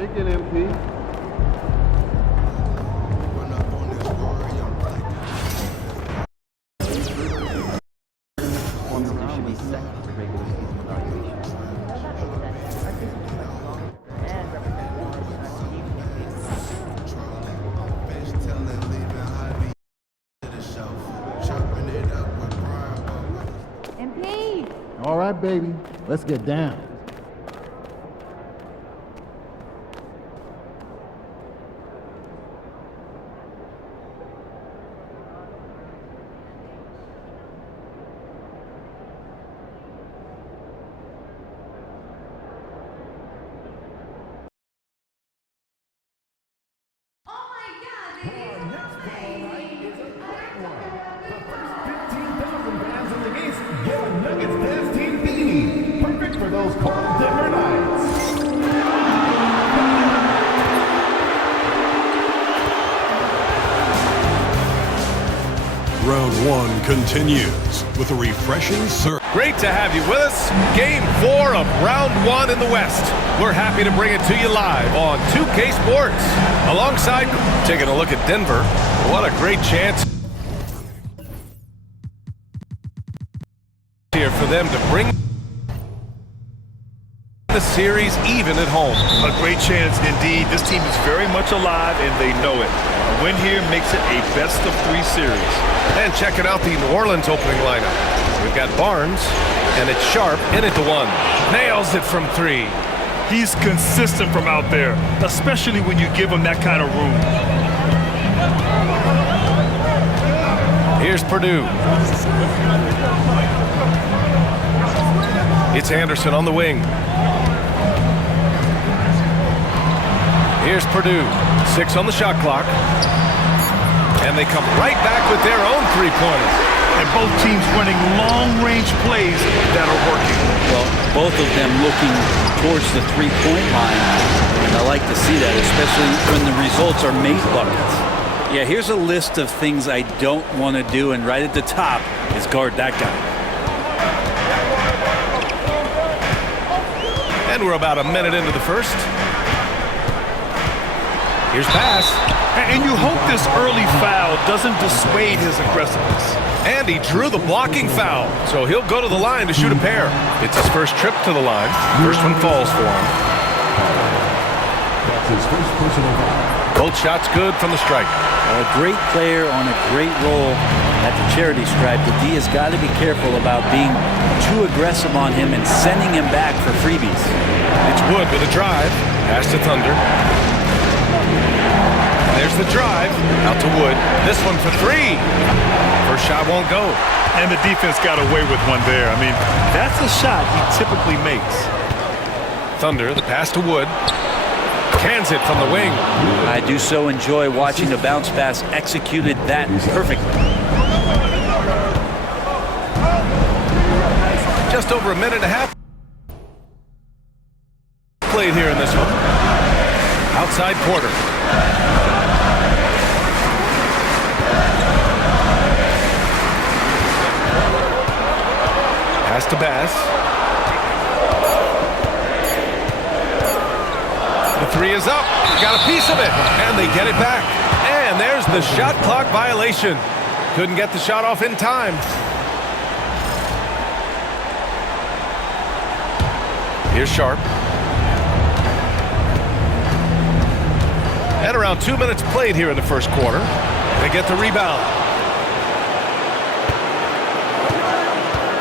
Shaking MP. Should be second to regular season evaluation. MP! All right, baby, let's get down. Nuggets Dance Team beanie, perfect for those cold Denver nights. Round one continues with a refreshing serve. Great to have you with us. Game 4 of round 1 in the West. We're happy to bring it to you live on 2K Sports. Alongside, taking a look at Denver. What a great chance here for them to bring the series even at home. A great chance indeed. This team is very much alive and they know it. A win here makes it a best-of-3 series. And checking out the New Orleans opening lineup. We've got Barnes, and it's Sharp in at the 1. Nails it from 3. He's consistent from out there, especially when you give him that kind of room. Here's Purdue. It's Anderson on the wing. Here's Purdue. 6 on the shot clock. And they come right back with their own three-pointer. And both teams running long-range plays that are working. Well, both of them looking towards the three-point line. And I like to see that, especially when the results are made buckets. Yeah, here's a list of things I don't want to do, and right at the top is guard that guy. And we're about a minute into the first. Here's pass. And you hope this early foul doesn't dissuade his aggressiveness. And he drew the blocking foul, so he'll go to the line to shoot a pair. It's his first trip to the line. First one falls for him. That's his first personal foul. Both shots good from the stripe. A great player on a great role at the charity stripe. The D has got to be careful about being too aggressive on him and sending him back for freebies. It's Wood with a drive. Pass to Thunder. There's the drive. Out to Wood. This one for 3. First shot won't go. And the defense got away with one there. I mean, that's a shot he typically makes. Thunder, the pass to Wood. Cans it from the wing. I do so enjoy watching the bounce pass executed that perfectly. Just over a minute and a half played here in this one. Outside Porter. Pass to Bass. The 3 is up. Got a piece of it. And they get it back. And there's the shot clock violation. Couldn't get the shot off in time. Here's Sharp. And around 2 minutes played here in the first quarter. They get the rebound.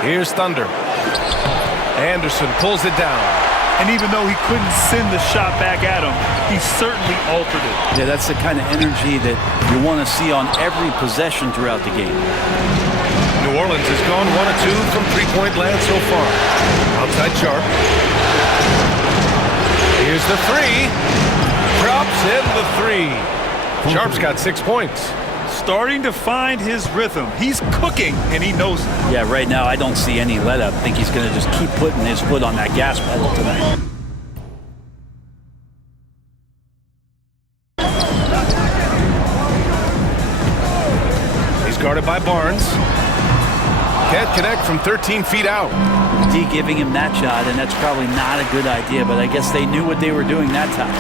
Here's Thunder. Anderson pulls it down. And even though he couldn't send the shot back at him, he certainly altered it. Yeah, that's the kind of energy that you want to see on every possession throughout the game. New Orleans has gone 1 of 2 from three-point land so far. Outside Sharp. Here's the 3. Drops in the 3. Sharp's got 6 points. Starting to find his rhythm. He's cooking, and he knows it. Yeah, right now I don't see any let-up. I think he's going to just keep putting his foot on that gas pedal tonight. He's guarded by Barnes. Can't connect from 13 feet out. D giving him that shot, and that's probably not a good idea, but I guess they knew what they were doing that time.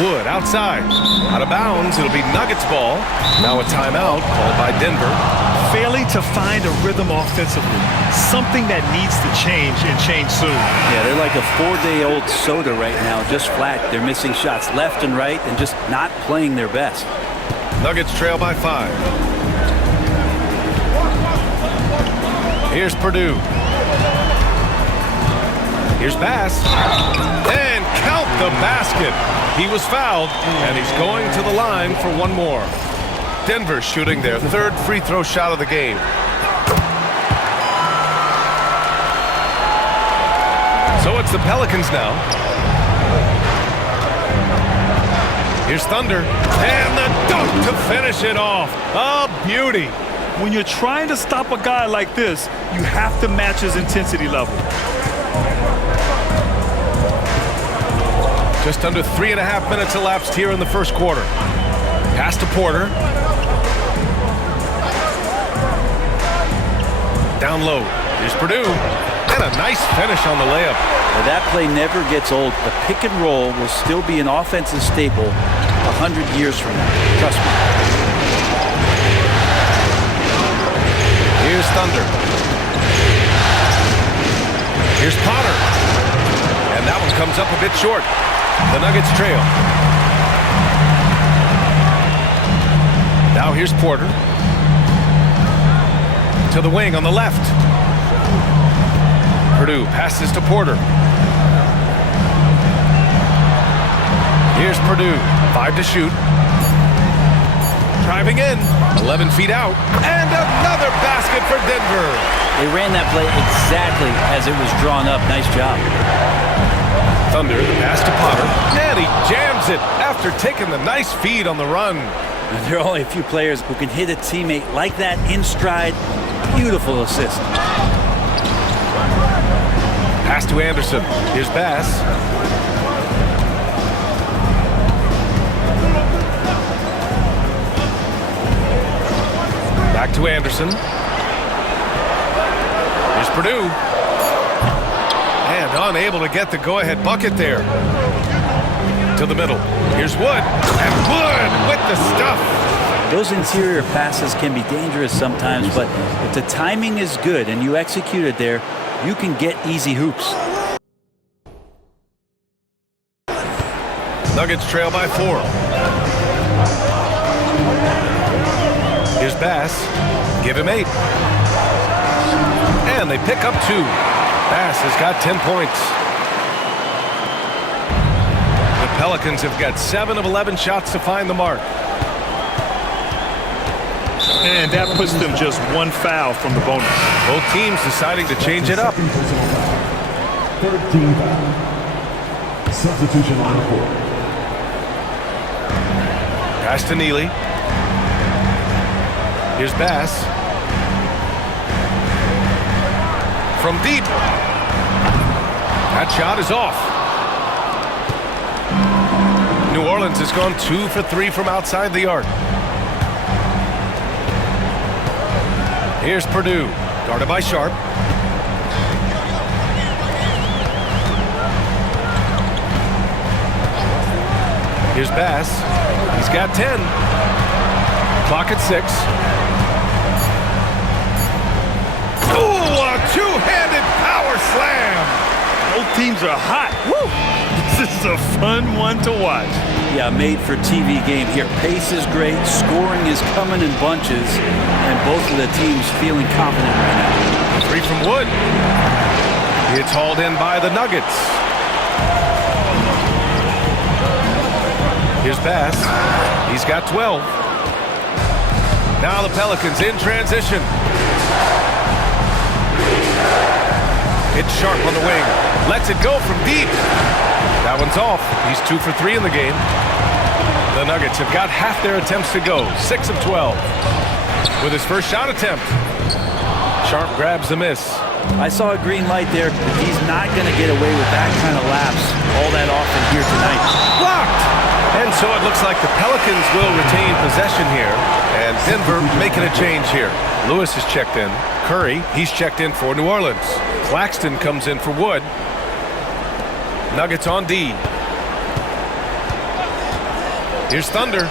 Wood outside. Out of bounds. It'll be Nuggets ball. Now a timeout called by Denver. Failing to find a rhythm offensively. Something that needs to change and change soon. Yeah, they're like a 4-day-old soda right now, just flat. They're missing shots left and right and just not playing their best. Nuggets trail by 5. Here's Purdue. Here's Bass. And count the basket. He was fouled, and he's going to the line for one more. Denver shooting their third free throw shot of the game. So it's the Pelicans now. Here's Thunder. And the dunk to finish it off. A beauty. When you're trying to stop a guy like this, you have to match his intensity level. Just under 3.5 minutes elapsed here in the first quarter. Pass to Porter. Down low. Here's Purdue. And a nice finish on the layup. Now, that play never gets old. The pick and roll will still be an offensive staple 100 years from now. Trust me. Here's Thunder. Here's Potter. And that one comes up a bit short. The Nuggets trail. Now here's Porter. To the wing on the left. Purdue passes to Porter. Here's Purdue. 5 to shoot. Driving in. 11 feet out. And another basket for Denver. They ran that play exactly as it was drawn up. Nice job. Thunder, the pass to Potter. And he jams it after taking the nice feed on the run. There are only a few players who can hit a teammate like that in stride. Beautiful assist. Pass to Anderson. Here's Bass. Back to Anderson. Here's Purdue. And unable to get the go-ahead bucket there. To the middle. Here's Wood. And Wood with the stuff. Those interior passes can be dangerous sometimes, but if the timing is good and you execute it there, you can get easy hoops. Nuggets trail by 4. Here's Bass. Give him 8. And they pick up 2. Bass has got 10 points. The Pelicans have got 7 of 11 shots to find the mark. And that puts them just one foul from the bonus. Both teams deciding to change it up. 13 foul. Substitution on the court. Pass to Neely. Here's Bass. From deep. That shot is off. New Orleans has gone 2 for 3 from outside the arc. Here's Purdue, guarded by Sharp. Here's Bass. He's got 10. Clock at 6. Ooh, a two-handed power slam. Both teams are hot. Woo! This is a fun one to watch. Yeah, made for TV game here. Pace is great, scoring is coming in bunches, and both of the teams feeling confident right now. 3 from Wood. It's hauled in by the Nuggets. Here's Bass. He's got 12. Now the Pelicans in transition. It's Sharp on the wing. Lets it go from deep. That one's off. He's 2 for 3 in the game. The Nuggets have got half their attempts to go. 6 of 12. With his first shot attempt. Sharp grabs the miss. I saw a green light there, but he's not going to get away with that kind of lapse all that often here tonight. Blocked! And so it looks like the Pelicans will retain possession here. And Denver making a change here. Lewis is checked in. Curry, he's checked in for New Orleans. Claxton comes in for Wood. Nuggets on D. Here's Thunder.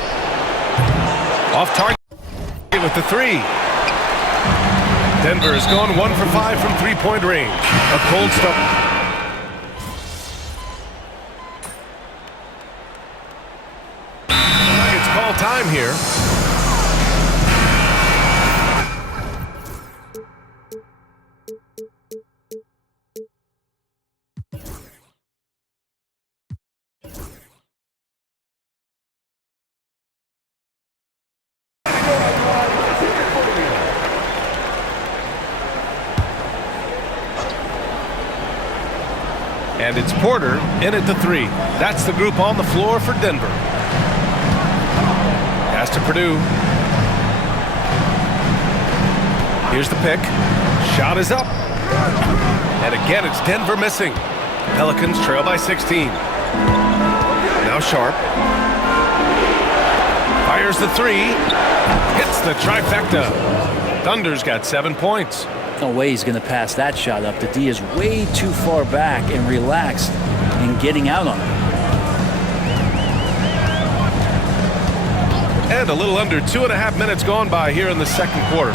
Off target with the three. Denver is going 1 for 5 from three-point range. A cold start. Nuggets call time here. And it's Porter in at the three. That's the group on the floor for Denver. Pass to Purdue. Here's the pick. Shot is up. And again, it's Denver missing. Pelicans trail by 16. Now Sharp. Fires the three. Hits the trifecta. Thunder's got 7 points. No way he's going to pass that shot up. The D is way too far back and relaxed in getting out on it. And a little under 2.5 minutes gone by here in the second quarter.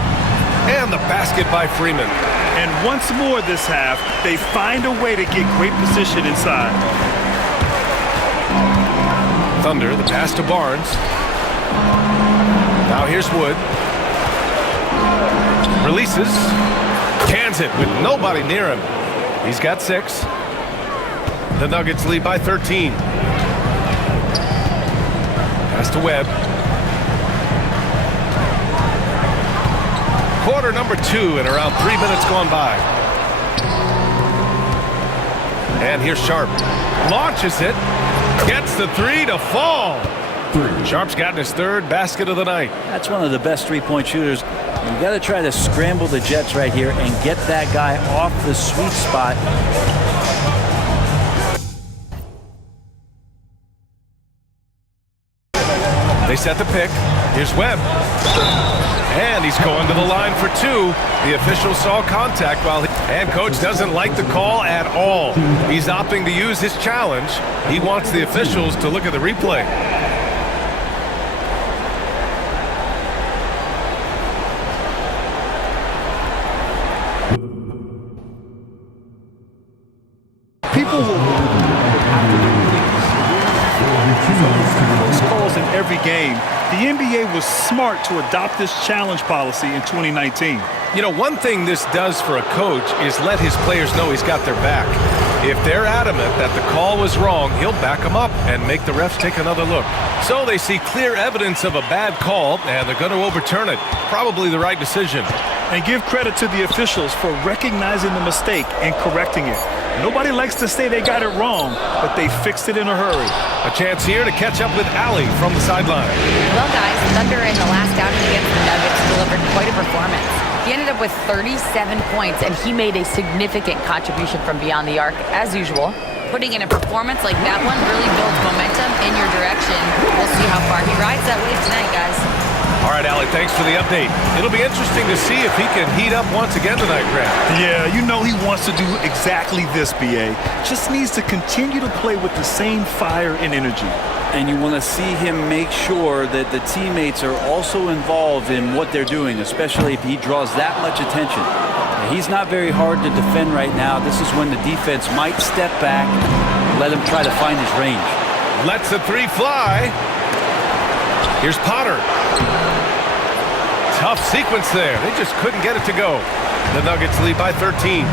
And the basket by Freeman. And once more this half, they find a way to get great position inside. Thunder, the pass to Barnes. Now here's Wood. Releases. Cans it with nobody near him. He's got 6. The Nuggets lead by 13. Pass to Webb. Quarter number 2 and around 3 minutes gone by. And here's Sharp. Launches it. Gets the three to fall. Sharp's gotten his 3rd basket of the night. That's one of the best three-point shooters. You got to try to scramble the Jets right here and get that guy off the sweet spot. They set the pick. Here's Webb. And he's going to the line for 2. The official saw contact and coach doesn't like the call at all. He's opting to use his challenge. He wants the officials to look at the replay. People will have to do these calls in every game. The NBA was smart to adopt this challenge policy in 2019. You know, one thing this does for a coach is let his players know he's got their back. If they're adamant that the call was wrong, he'll back them up and make the refs take another look. So they see clear evidence of a bad call, and they're going to overturn it. Probably the right decision. And give credit to the officials for recognizing the mistake and correcting it. Nobody likes to say they got it wrong, but they fixed it in a hurry. A chance here to catch up with Allie from the sideline. Well, guys, Thunder in the last outing against the Nuggets delivered quite a performance. He ended up with 37 points, and he made a significant contribution from beyond the arc, as usual. Putting in a performance like that one really builds momentum in your direction. We'll see how far he rides that wave tonight, guys. All right, Allie, thanks for the update. It'll be interesting to see if he can heat up once again tonight, Grant. Yeah, you know he wants to do exactly this, BA. Just needs to continue to play with the same fire and energy. And you want to see him make sure that the teammates are also involved in what they're doing, especially if he draws that much attention. He's not very hard to defend right now. This is when the defense might step back, let him try to find his range. Lets the three fly. Here's Potter. Tough sequence there. They just couldn't get it to go. The Nuggets lead by 13.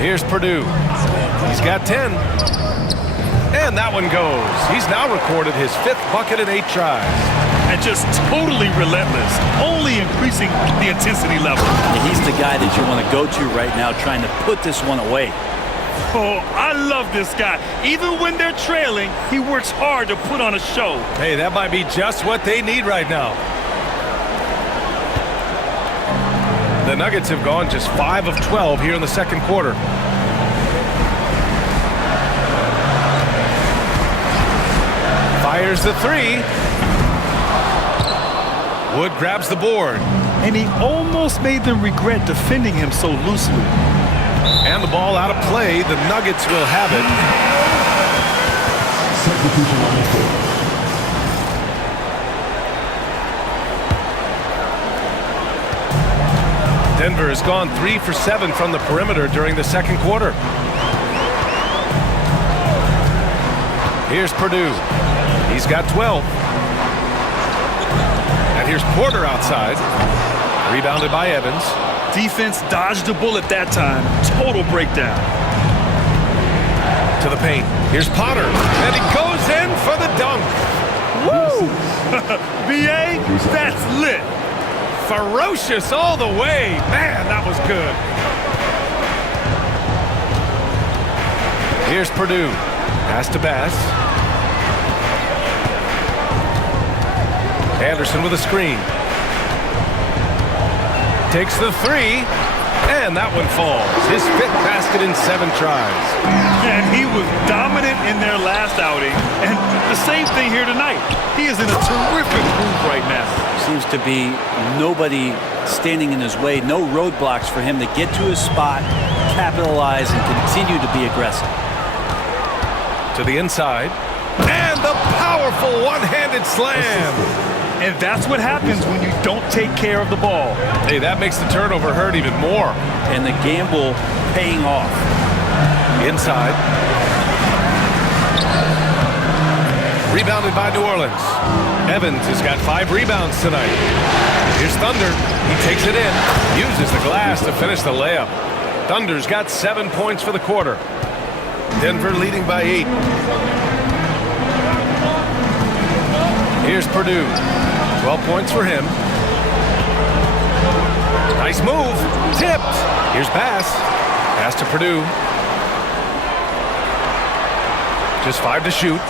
Here's Purdue. He's got 10. And that one goes. He's now recorded his 5th bucket in 8 tries. And just totally relentless, only increasing the intensity level. He's the guy that you want to go to right now, trying to put this one away. Oh, I love this guy. Even when they're trailing, he works hard to put on a show. Hey, that might be just what they need right now. The Nuggets have gone just 5 of 12 here in the second quarter. Fires the three. Wood grabs the board. And he almost made them regret defending him so loosely. And the ball out of play. The Nuggets will have it. Substitution on the floor. Denver has gone 3 for 7 from the perimeter during the second quarter. Here's Purdue. He's got 12. And here's Porter outside. Rebounded by Evans. Defense dodged the bullet that time. Total breakdown. To the paint. Here's Potter. And he goes in for the dunk. Woo! BA, that's lit. Ferocious all the way. Man, that was good. Here's Purdue. Pass to Bass. Anderson with a screen. Takes the three. And that one falls. His 5th basket in 7 tries. And he was dominant in their last outing. And the same thing here tonight. He is in a terrific groove right now. Seems to be nobody standing in his way, no roadblocks for him to get to his spot, capitalize, and continue to be aggressive. To the inside. And the powerful one-handed slam. And that's what happens when you don't take care of the ball. Hey, that makes the turnover hurt even more. And the gamble paying off. Inside. Rebounded by New Orleans. Evans has got 5 rebounds tonight. Here's Thunder. He takes it in. Uses the glass to finish the layup. Thunder's got 7 points for the quarter. Denver leading by 8. Here's Purdue. 12 points for him. Nice move. Tipped. Here's Bass. Pass to Purdue. Just 5 to shoot.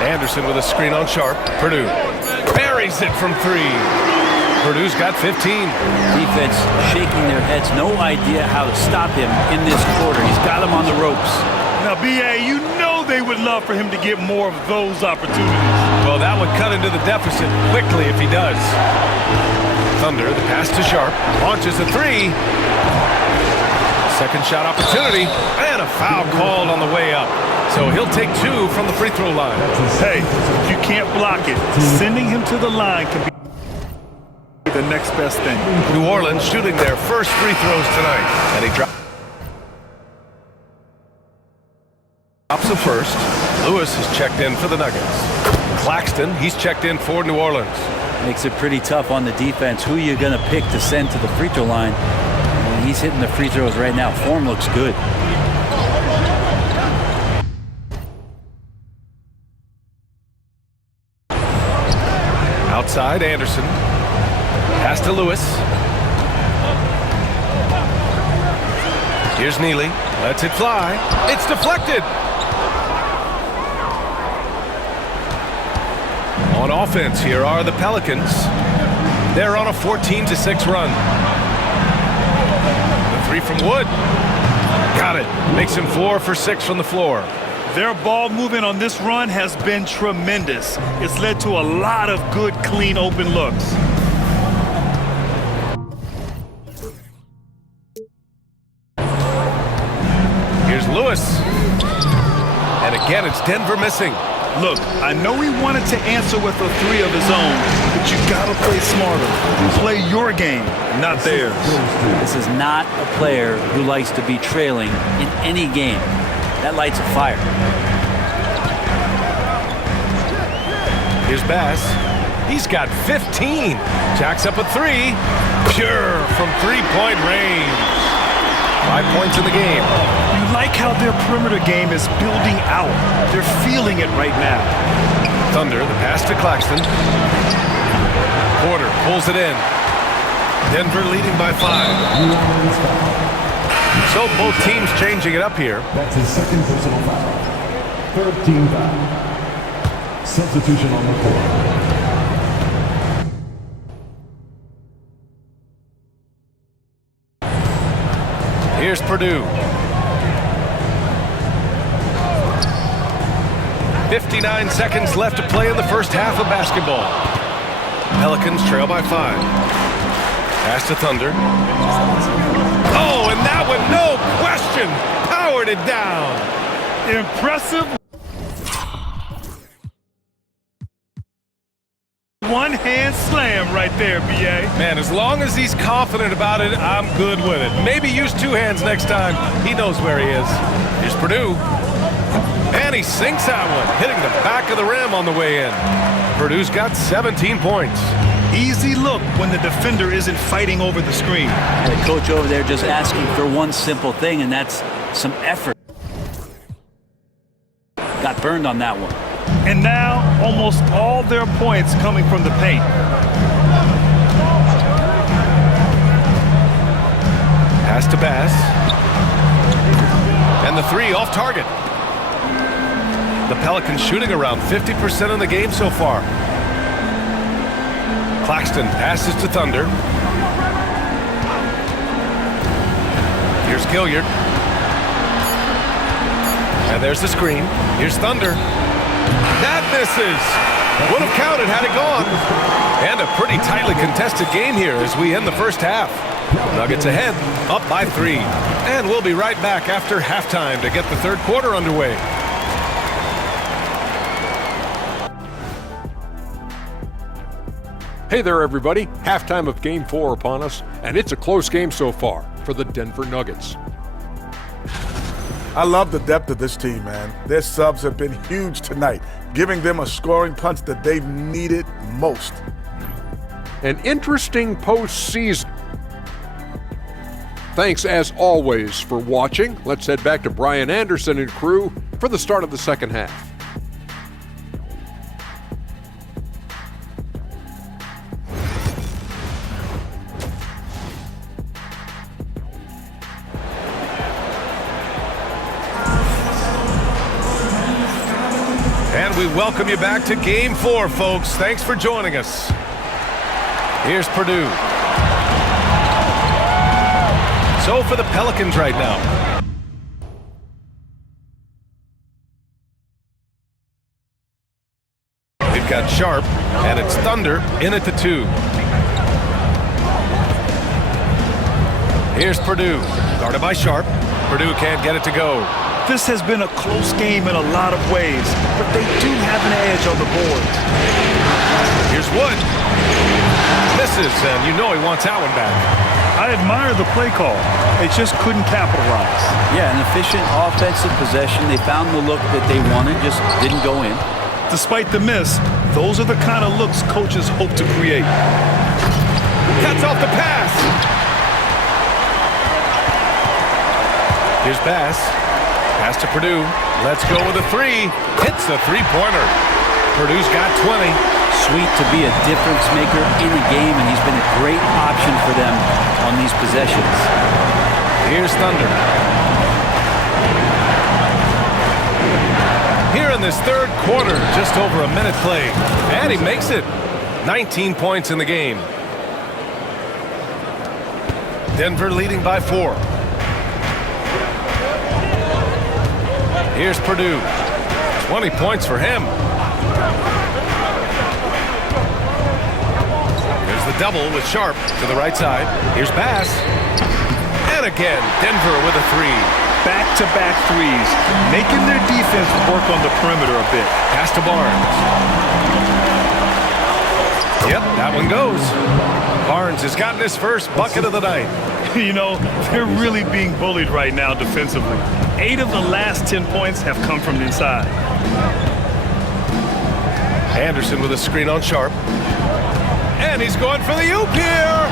Anderson with a screen on Sharp. Purdue buries it from 3. Purdue's got 15. Defense shaking their heads. No idea how to stop him in this quarter. He's got him on the ropes. Now, BA, you know they would love for him to get more of those opportunities. Well, that would cut into the deficit quickly if he does. Thunder, the pass to Sharp. Launches a 3. Second shot opportunity. And a foul called on the way up. So he'll take 2 from the free throw line. Hey, you can't block it. Sending him to the line can be the next best thing. New Orleans shooting their first free throws tonight. And he drops the first. Lewis is checked in for the Nuggets. Claxton, he's checked in for New Orleans. Makes it pretty tough on the defense. Who are you going to pick to send to the free throw line? And he's hitting the free throws right now. Form looks good. Outside, Anderson. Pass to Lewis. Here's Neely. Lets it fly. It's deflected. On offense, here are the Pelicans. They're on a 14-6 run. The 3 from Wood. Got it. Makes him 4 for 6 from the floor. Their ball movement on this run has been tremendous. It's led to a lot of good, clean, open looks. Here's Lewis. And again, it's Denver missing. Look, I know he wanted to answer with a 3 of his own, but you gotta play smarter. Play your game, not theirs. This is not a player who likes to be trailing in any game. That lights a fire. Here's Bass. He's got 15. Jacks up a 3. Pure from 3-point range. 5 points in the game. You like how their perimeter game is building out. They're feeling it right now. Thunder, the pass to Claxton. Porter pulls it in. Denver leading by 5. So both teams changing it up here. That's his second personal foul. Third team foul. Substitution on the floor. Here's Purdue. 59 seconds left to play in the first half of basketball. Pelicans trail by 5. Pass to Thunder. Oh, and that one, no question, powered it down. Impressive. One-hand slam right there, B.A. Man, as long as he's confident about it, I'm good with it. Maybe use 2 hands next time. He knows where he is. Here's Purdue. And he sinks that one, hitting the back of the rim on the way in. Purdue's got 17 points. Easy look when the defender isn't fighting over the screen. The coach over there just asking for one simple thing, and that's some effort. Got burned on that one. And now, almost all their points coming from the paint. Pass to Bass. And the 3 off target. The Pelicans shooting around 50% in the game so far. Claxton passes to Thunder. Here's Gilliard. And there's the screen. Here's Thunder. That misses. Would have counted had it gone. And a pretty tightly contested game here as we end the first half. Nuggets ahead, up by 3. And we'll be right back after halftime to get the third quarter underway. Hey there, everybody. Halftime of Game 4 upon us, and it's a close game so far for the Denver Nuggets. I love the depth of this team, man. Their subs have been huge tonight, giving them a scoring punch that they've needed most. An interesting postseason. Thanks, as always, for watching. Let's head back to Brian Anderson and crew for the start of the second half. And we welcome you back to Game 4, folks. Thanks for joining us. Here's Purdue. So for the Pelicans right now. We've got Sharp, and it's Thunder in at the 2. Here's Purdue, guarded by Sharp. Purdue can't get it to go. This has been a close game in a lot of ways, but they do have an edge on the boards. Here's Wood. Misses, and you know he wants that one back. I admire the play call. They just couldn't capitalize. Yeah, an efficient offensive possession. They found the look that they wanted, just didn't go in. Despite the miss, those are the kind of looks coaches hope to create. Cuts off the pass. Here's Bass. Pass to Purdue. Let's go with a 3. Hits the 3-pointer. Purdue's got 20. Sweet to be a difference maker in the game, and he's been a great option for them on these possessions. Here's Thunder. Here in this third quarter, just over a minute played. And he makes it. 19 points in the game. Denver leading by 4. Here's Purdue. 20 points for him. There's the double with Sharp to the right side. Here's Bass. And again, Denver with a 3. Back-to-back threes, making their defense work on the perimeter a bit. Pass to Barnes. Yep, that one goes. Barnes has gotten his first bucket of the night. You know, they're really being bullied right now defensively. 8 of the last 10 points have come from inside. Anderson with a screen on Sharp. And he's going for the oop here.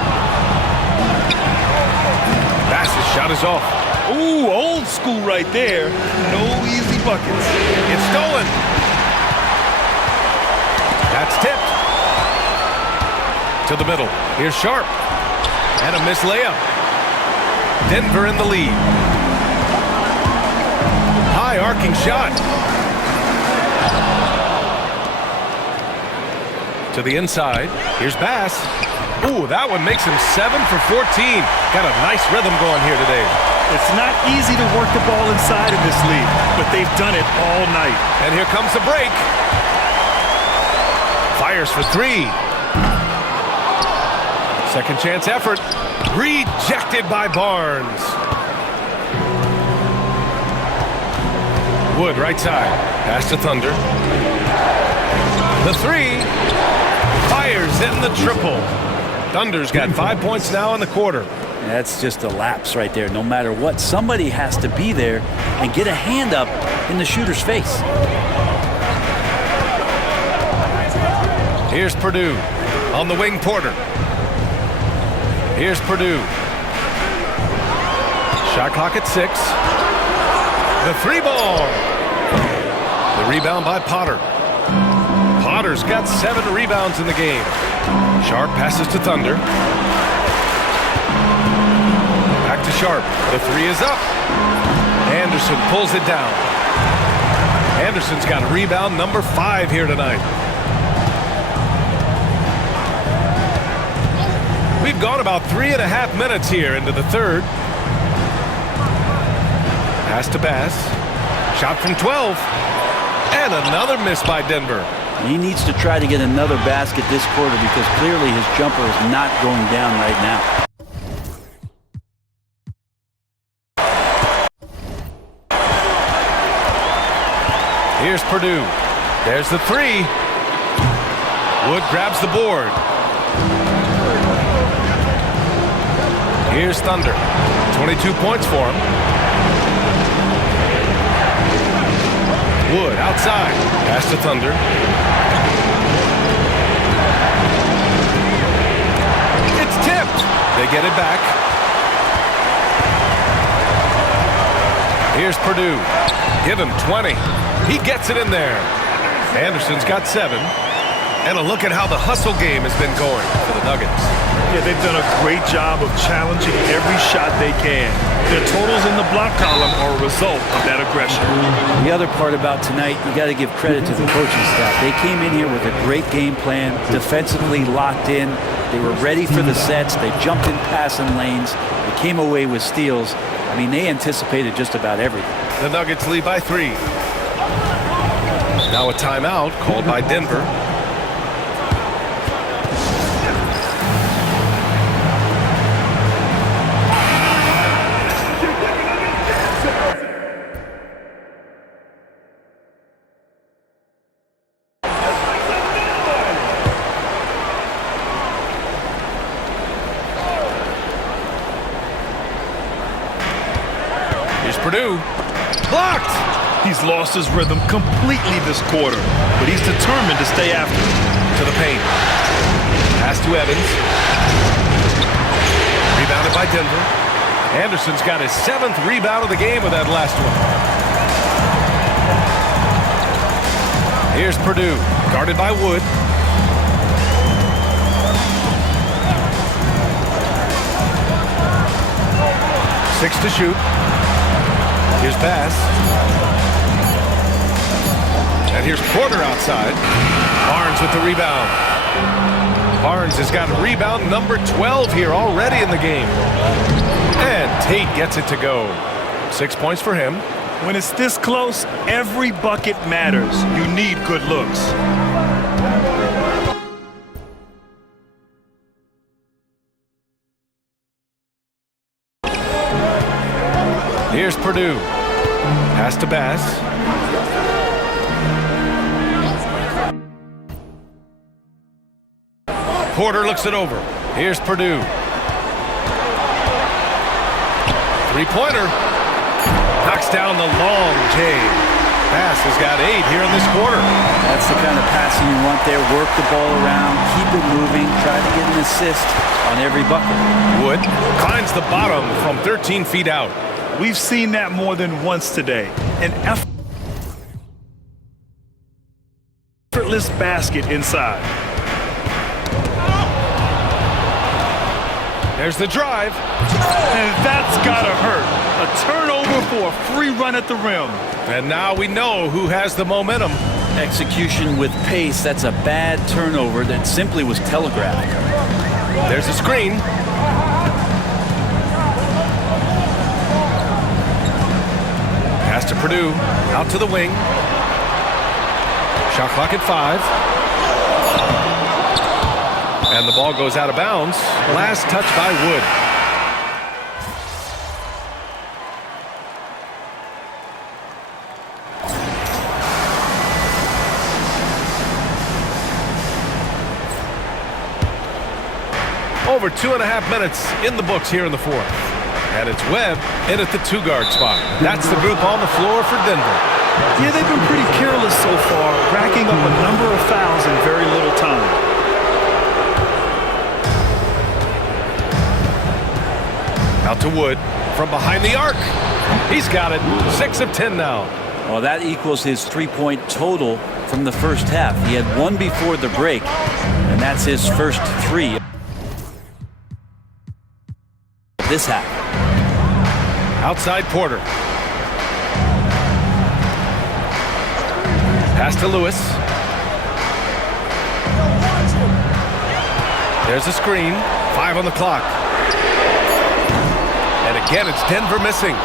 Bass's shot is off. Ooh, old school right there. No easy buckets. It's stolen. That's tipped. To the middle. Here's Sharp. And a missed layup. Denver in the lead. High arcing shot. To the inside. Here's Bass. Ooh, that one makes him 7 for 14. Got a nice rhythm going here today. It's not easy to work the ball inside in this league, but they've done it all night. And here comes the break. Fires for three. Second chance effort. Rejected by Barnes. Wood, right side. Pass to Thunder. The three. Fires in the triple. Thunder's got 5 points now in the quarter. That's just a lapse right there. No matter what, somebody has to be there and get a hand up in the shooter's face. Here's Purdue. On the wing, Porter. Here's Purdue. Shot clock at 6. The three ball. The rebound by Potter. Potter's got 7 rebounds in the game. Sharp passes to Thunder. Back to Sharp. The three is up. Anderson pulls it down. Anderson's got rebound number 5 here tonight. We've gone about 3.5 minutes here into the third. Pass to Bass. Shot from 12. And another miss by Denver. He needs to try to get another basket this quarter because clearly his jumper is not going down right now. Here's Purdue. There's the three. Wood grabs the board. Here's Thunder. 22 points for him. Wood outside. Pass to Thunder. It's tipped. They get it back. Here's Purdue. Give him 20. He gets it in there. Anderson's got 7. And a look at how the hustle game has been going for the Nuggets. Yeah, they've done a great job of challenging every shot they can. Their totals in the block column are a result of that aggression. The other part about tonight, you got to give credit to the coaching staff. They came in here with a great game plan, defensively locked in. They were ready for the sets. They jumped in passing lanes. They came away with steals. I mean, they anticipated just about everything. The Nuggets lead by 3. Now a timeout called by Denver. Here's Purdue. Blocked! He's lost his rhythm completely this quarter, but he's determined to stay after it. To the paint. Pass to Evans. Rebounded by Denver. Anderson's got his 7th rebound of the game with that last one. Here's Purdue. Guarded by Wood. Six to shoot. Here's Bass. And here's Porter outside. Barnes with the rebound. Barnes has got rebound number 12 here already in the game. And Tate gets it to go. 6 points for him. When it's this close, every bucket matters. You need good looks. Here's Purdue. Pass to Bass. Porter looks it over. Here's Purdue. Three-pointer. Knocks down the long J. Bass has got 8 here in this quarter. That's the kind of passing you want there. Work the ball around, keep it moving, try to get an assist on every bucket. Wood finds the bottom from 13 feet out. We've seen that more than once today. An effortless basket inside. There's the drive. And that's gotta hurt. A turnover for a free run at the rim. And now we know who has the momentum. Execution with pace, that's a bad turnover that simply was telegraphed. There's a screen. Pass to Purdue. Out to the wing. Shot clock at 5. And the ball goes out of bounds. Last touch by Wood. Over 2.5 minutes in the books here in the fourth. And it's Webb in at the 2-guard spot. That's the group on the floor for Denver. Yeah, they've been pretty careless so far, racking up a number of fouls in very little time. Out to Wood from behind the arc. He's got it. 6 of 10 now. Well, that equals his 3-point total from the first half. He had 1 before the break, and that's his first 3 this half. Outside Porter. Pass to Lewis. There's a screen. 5 on the clock. And again, it's Denver missing.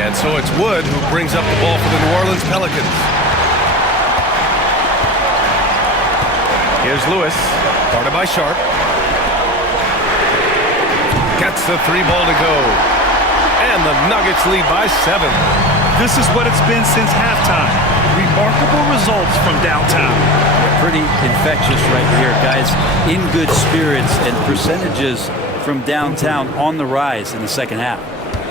And so it's Wood who brings up the ball for the New Orleans Pelicans. Here's Lewis, guarded by Sharp. Gets the 3-ball to go. And the Nuggets lead by 7. This is what it's been since halftime. Remarkable results from downtown. Pretty infectious right here, guys. In good spirits and percentages from downtown on the rise in the second half.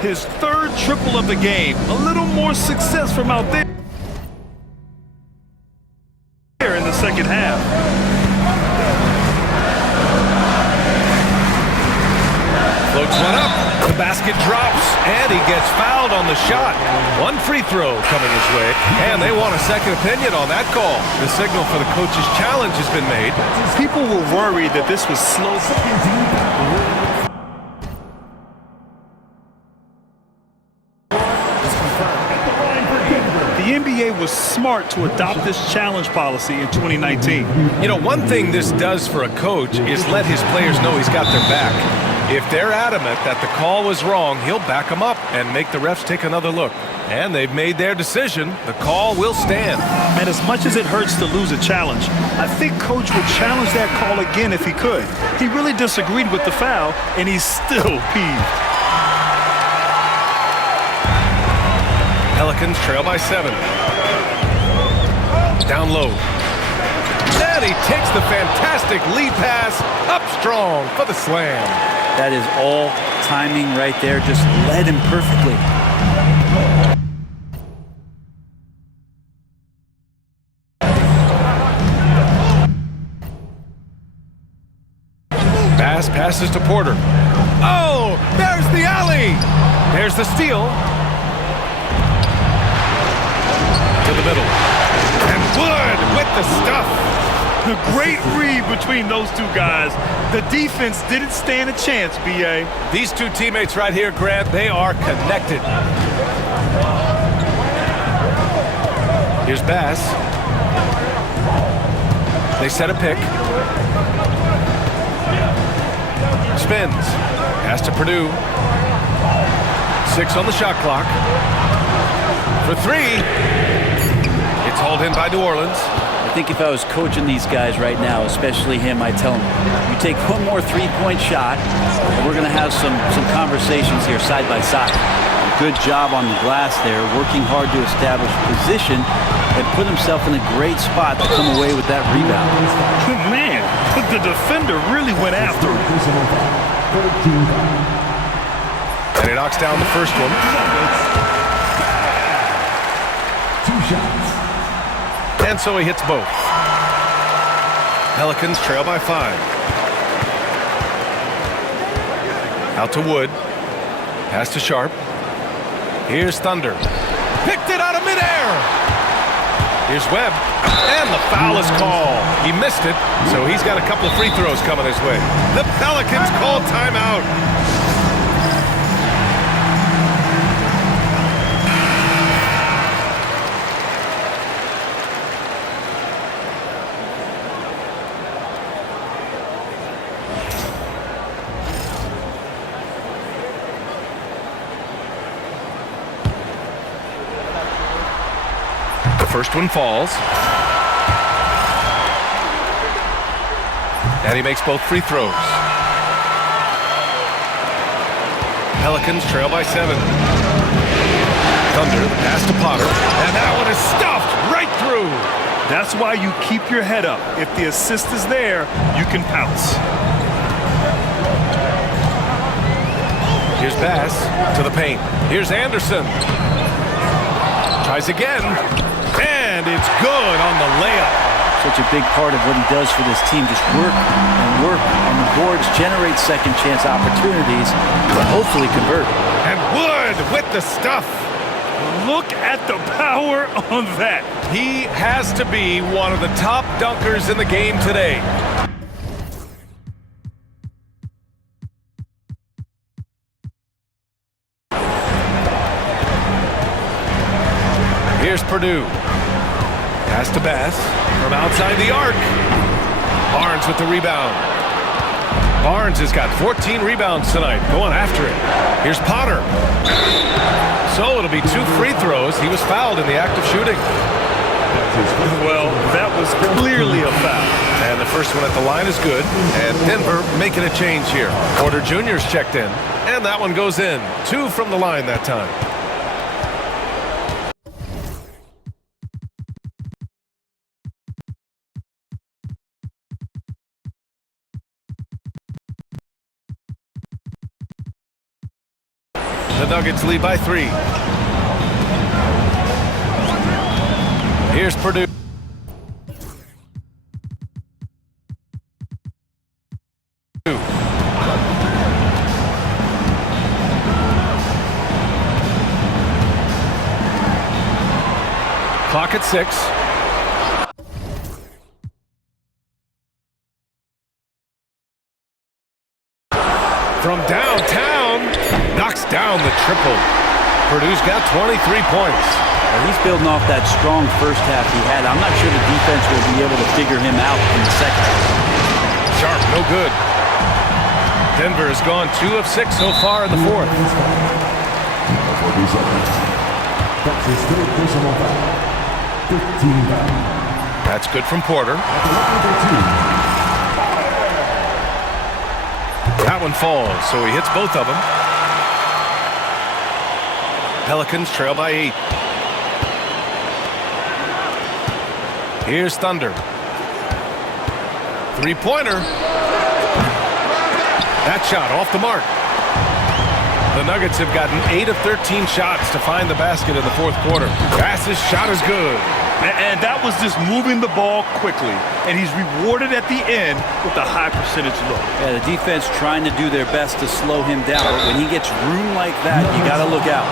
His 3rd triple of the game. A little more success from out there in the second half. Floats one up. The basket drops, and he gets fouled on the shot. 1 free throw coming his way, and they want a second opinion on that call. The signal for the coach's challenge has been made. People were worried that this was slow. The NBA was smart to adopt this challenge policy in 2019. You know, one thing this does for a coach is let his players know he's got their back. If they're adamant that the call was wrong, he'll back them up and make the refs take another look. And they've made their decision. The call will stand. And as much as it hurts to lose a challenge, I think Coach would challenge that call again if he could. He really disagreed with the foul, and he's still peeved. Pelicans trail by 7. Down low. And he takes the fantastic lead pass up strong for the slam. That is all timing right there. Just led him perfectly. Bass passes to Porter. Oh, there's the alley. There's the steal. To the middle. And Wood with the stuff. The great read between those two guys. The defense didn't stand a chance, B.A. These two teammates right here, Grant, they are connected. Here's Bass. They set a pick. Spins. Pass to Purdue. 6 on the shot clock. For 3. It's hauled in by New Orleans. I think if I was coaching these guys right now, especially him, I'd tell him, you take one more 3-point shot, and we're going to have some conversations here side by side. Good job on the glass there, working hard to establish position and put himself in a great spot to come away with that rebound. Man, the defender really went after him. And he knocks down the first one. 2 shots. And so he hits both. Pelicans trail by 5. Out to Wood. Pass to Sharp. Here's Thunder. Picked it out of midair. Here's Webb. And the foul is called. He missed it, so he's got a couple of free throws coming his way. The Pelicans call timeout. First one falls. And he makes both free throws. Pelicans trail by 7. Thunder, the pass to Potter. And that one is stuffed right through. That's why you keep your head up. If the assist is there, you can pounce. Here's Bass to the paint. Here's Anderson. Tries again. And it's good on the layup. Such a big part of what he does for this team. Just work and work on the boards, generate second chance opportunities, but hopefully convert. And Wood with the stuff. Look at the power on that. He has to be one of the top dunkers in the game today. Here's Purdue. Pass to Bass from outside the arc. Barnes with the rebound. Barnes has got 14 rebounds tonight, going after it. Here's Potter. So it'll be 2 free throws. He was fouled in the act of shooting. Well, that was clearly a foul. And the first one at the line is good. And Denver making a change here. Porter Jr.'s checked in. And that one goes in. 2 from the line that time. The Nuggets lead by 3. Here's Purdue. Clock at 6. From downtown, knocks down the triple. Purdue's got 23 points. Well, he's building off that strong first half he had. I'm not sure the defense will be able to figure him out in the second half. Sharp, no good. Denver has gone 2 of 6 so far in the fourth. That's his third personal foul. 15 foul. That's good from Porter. That one falls, so he hits both of them. Pelicans trail by 8. Here's Thunder. Three-pointer. That shot off the mark. The Nuggets have gotten 8 of 13 shots to find the basket in the fourth quarter. Bass's shot is good. And that was just moving the ball quickly. And he's rewarded at the end with a high percentage look. Yeah, the defense trying to do their best to slow him down. But when he gets room like that, you got to look out.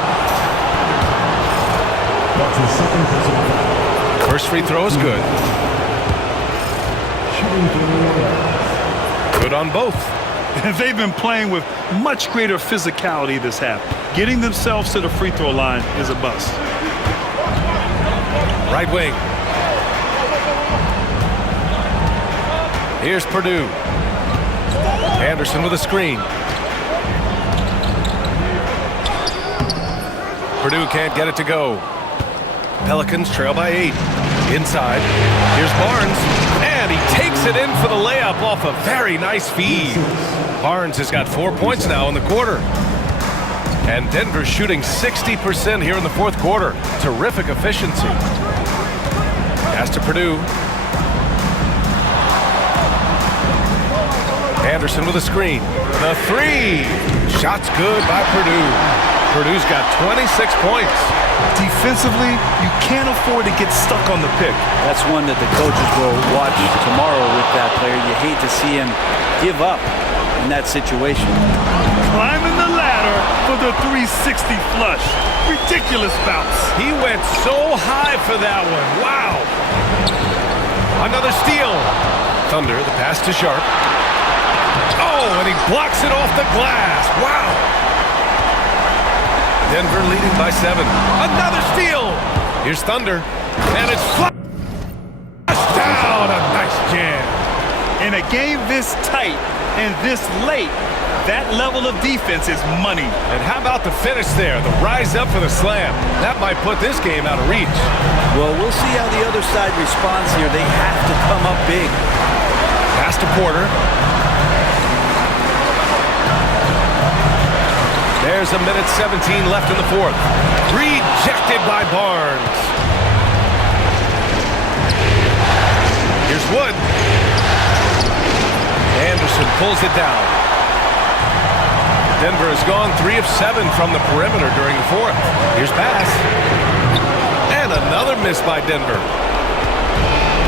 That's his second personal foul. First free throw is good. Good on both. They've been playing with much greater physicality this half. Getting themselves to the free throw line is a bust. Right wing. Here's Purdue. Anderson with a screen. Purdue can't get it to go. Pelicans trail by 8. Inside. Here's Barnes. And he takes it in for the layup off a very nice feed. Barnes has got 4 points now in the quarter. And Denver shooting 60% here in the fourth quarter. Terrific efficiency. Pass to Purdue. Anderson with a screen. The 3. Shot's good by Purdue. Purdue's got 26 points. Defensively, you can't afford to get stuck on the pick. That's one that the coaches will watch tomorrow with that player. You hate to see him give up in that situation. Climbing the ladder for the 360 flush. Ridiculous bounce. He went so high for that one. Wow. Another steal. Thunder, the pass to Sharp. Oh, and he blocks it off the glass. Wow. Denver leading by 7. Another steal. Here's Thunder. And it's flushed down. A nice jam. In a game this tight and this late, That level of defense is money. And how about the finish there? The rise up for the slam. That might put this game out of reach. Well, we'll see how the other side responds here. They have to come up big. Pass to Porter. There's a minute 17 left in the fourth. Rejected by Barnes. Here's Wood. Anderson pulls it down. Denver has gone 3 of 7 from the perimeter during the fourth. Here's Bass. And another miss by Denver.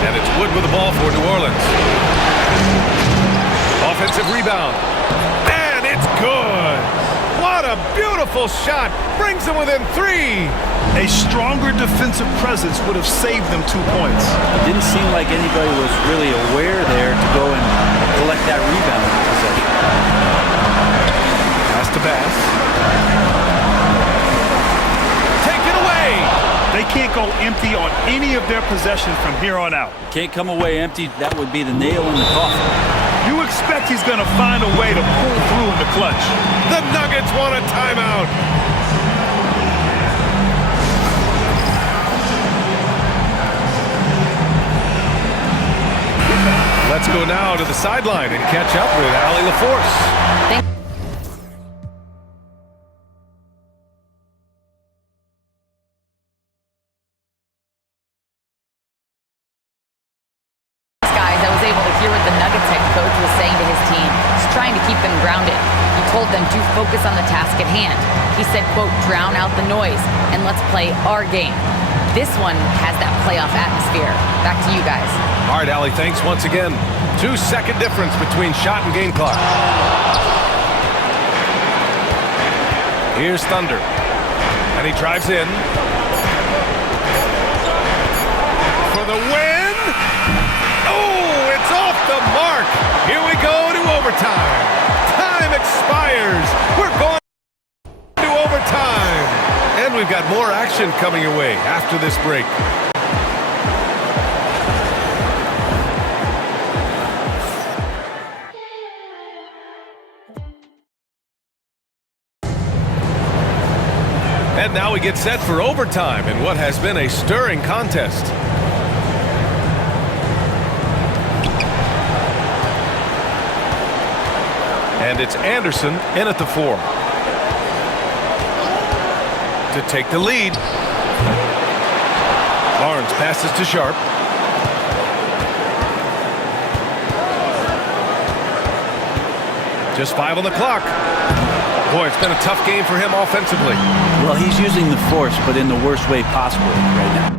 And it's Wood with the ball for New Orleans. Offensive rebound. And it's good. What a beautiful shot. Brings them within 3. A stronger defensive presence would have saved them 2 points. It didn't seem like anybody was really aware there to go and collect that rebound possession. Pass to Bass. Take it away. They can't go empty on any of their possessions from here on out. Can't come away empty. That would be the nail in the coffin. You expect he's going to find a way to pull through in the clutch. The Nuggets want a timeout. Let's go now to the sideline and catch up with Allie LaForce. Guys, I was able to hear what the Nuggets head coach was saying to his team. He's trying to keep them grounded. He told them to focus on the task at hand. He said, quote, drown out the noise and let's play our game. This one has that playoff atmosphere. Back to you guys. All right, Allie, thanks once again. 2-second difference between shot and game clock. Here's Thunder. And he drives in. For the win. Oh, it's off the mark. Here we go to overtime. Time expires. We're going to overtime. And we've got more action coming your way after this break. And now we get set for overtime in what has been a stirring contest. And it's Anderson in at the 4. To take the lead. Barnes passes to Sharp. Just 5 on the clock. Boy, it's been a tough game for him offensively. Well, he's using the force, but in the worst way possible right now.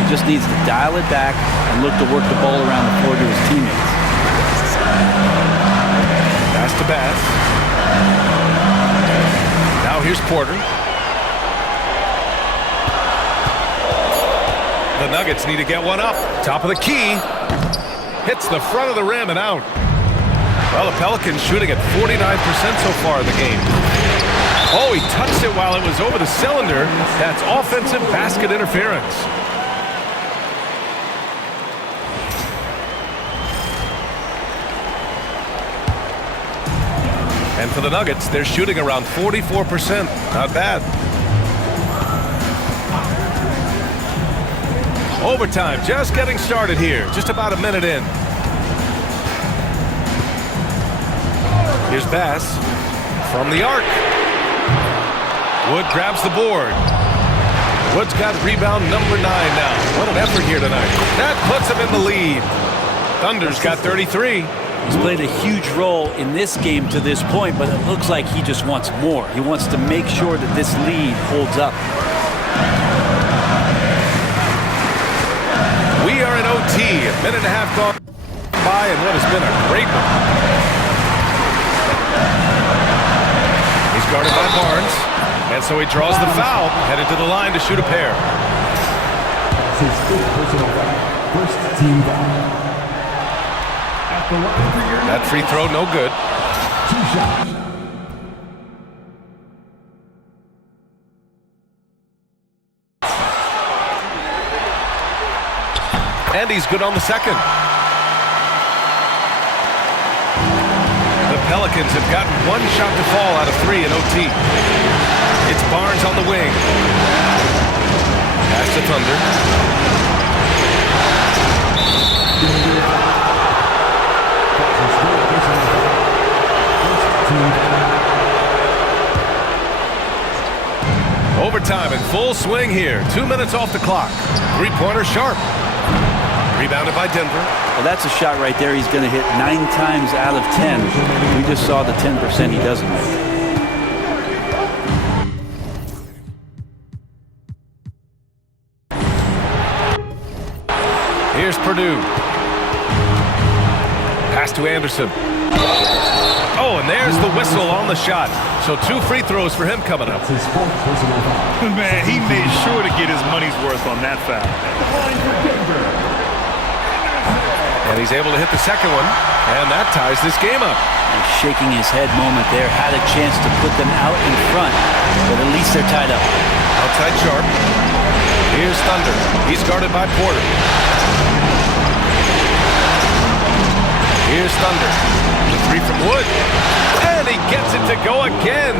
He just needs to dial it back and look to work the ball around the floor to his teammates. Pass to Bass. Now here's Porter. The Nuggets need to get one up. Top of the key. Hits the front of the rim and out. Well, the Pelicans shooting at 49% so far in the game. Oh, he touched it while it was over the cylinder. That's offensive basket interference. And for the Nuggets, they're shooting around 44%. Not bad. Overtime just getting started here. Just about a minute in. Here's Bass from the arc. Wood grabs the board. Wood's got rebound number 9 now. What an effort here tonight. That puts him in the lead. Thunder's got 33. He's played a huge role in this game to this point, but it looks like he just wants more. He wants to make sure that this lead holds up. We are in OT. A minute and a half gone by and what has been a great one. He's guarded by Barnes, and so he draws the foul, headed to the line to shoot a pair. That's his 5th personal foul. First team foul. At the line for your That free throw, no good. 2 shots. And he's good on the second. Pelicans have gotten one shot to fall out of 3 in OT. It's Barnes on the wing. Pass to Thunder. Overtime in full swing here. 2 minutes off the clock. Three-pointer Sharp. Rebounded by Denver. Well, that's a shot right there he's going to hit 9 times out of 10. We just saw the 10% he doesn't make. Here's Purdue. Pass to Anderson. Oh, and there's the whistle on the shot. So 2 free throws for him coming up. Man, he made sure to get his money's worth on that foul. And he's able to hit the second one, and that ties this game up. And shaking his head moment there. Had a chance to put them out in front, but at least they're tied up. Outside Sharp. Here's Thunder. He's guarded by Porter. Here's Thunder. The 3 from Wood. And he gets it to go again.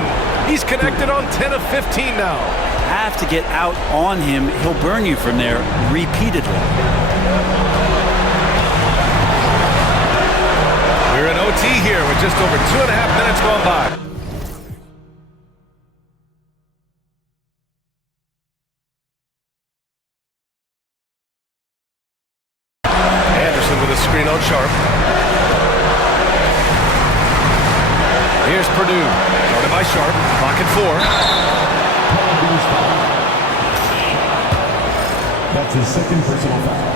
He's connected on 10 of 15 now. Have to get out on him. He'll burn you from there repeatedly. We're in OT here with just over 2.5 minutes gone by. Anderson with a screen on Sharp. Here's Purdue. Guarded by Sharp. Clock at 4. That's his second personal foul.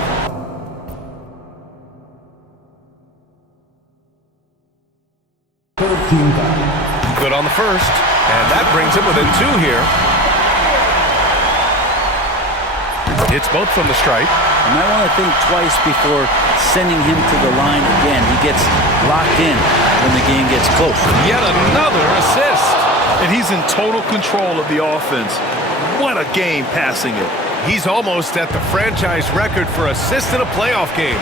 Good on the first, and that brings him within 2 here. It's both from the stripe. You might want to think twice before sending him to the line again. He gets locked in when the game gets close. Yet another assist. And he's in total control of the offense. What a game passing it. He's almost at the franchise record for assists in a playoff game.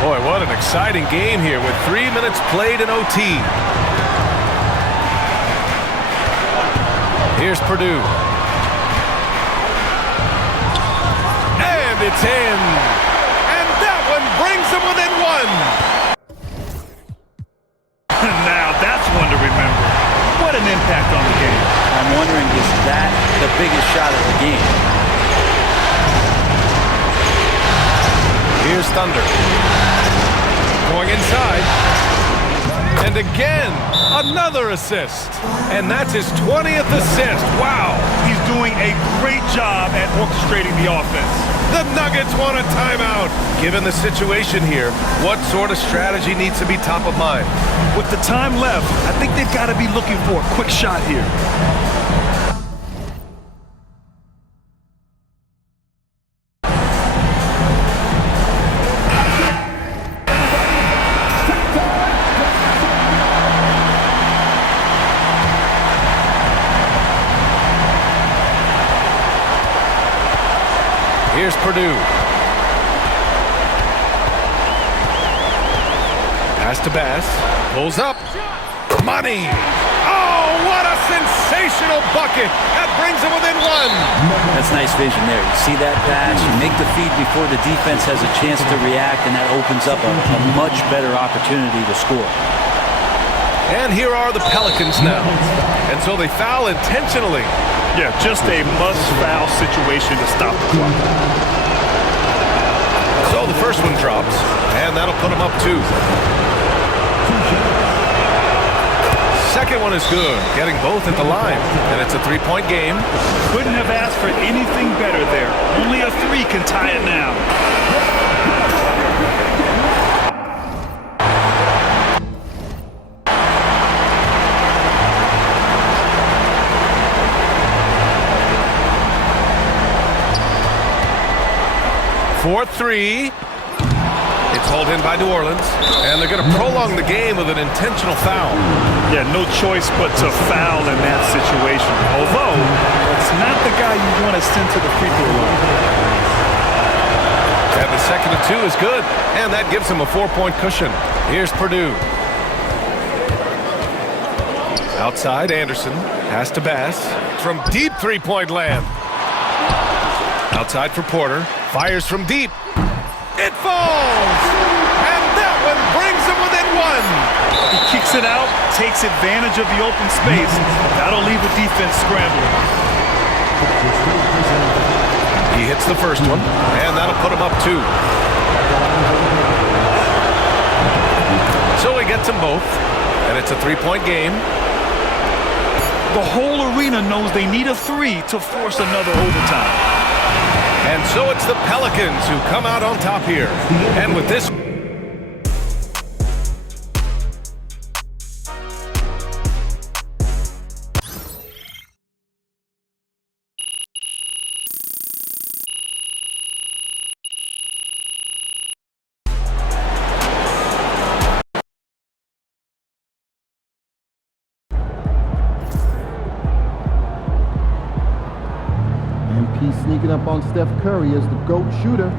Boy, what an exciting game here with 3 minutes played in OT. Here's Purdue. And it's in. And that one brings them within 1. Now that's one to remember. What an impact on the game. I'm wondering, is that the biggest shot of the game? Here's Thunder. Going inside. And again, another assist. And that's his 20th assist. Wow. He's doing a great job at orchestrating the offense. The Nuggets want a timeout. Given the situation here, what sort of strategy needs to be top of mind? With the time left, I think they've got to be looking for a quick shot here. Here's Purdue. Pass to Bass. Pulls up. Money. Oh, what a sensational bucket. That brings him within 1. That's nice vision there. You see that pass, you make the feed before the defense has a chance to react, and that opens up a much better opportunity to score. And here are the Pelicans now. And so they foul intentionally. Yeah, just a must-foul situation to stop the clock. So the first one drops, and that'll put him up 2. Second one is good, getting both at the line. And it's a 3-point game. Couldn't have asked for anything better there. Only a 3 can tie it now. Fourth 3. It's hauled in by New Orleans, and they're going to prolong the game with an intentional foul. Yeah, no choice but to foul in that situation. Although, it's not the guy you want to send to the free throw line. And The second and 2 is good, and that gives him a 4-point cushion. Here's Purdue. Outside, Anderson has to Bass from deep three-point land. Outside for Porter, fires from deep. It falls, and that one brings him within one. He kicks it out, takes advantage of the open space. That'll leave a defense scrambling. He hits the first one, and that'll put him up 2. So he gets them both, and it's a 3-point game. The whole arena knows they need a 3 to force another overtime. And so it's the Pelicans who come out on top here. And with this... MP sneaking up on Steph Curry as the GOAT shooter.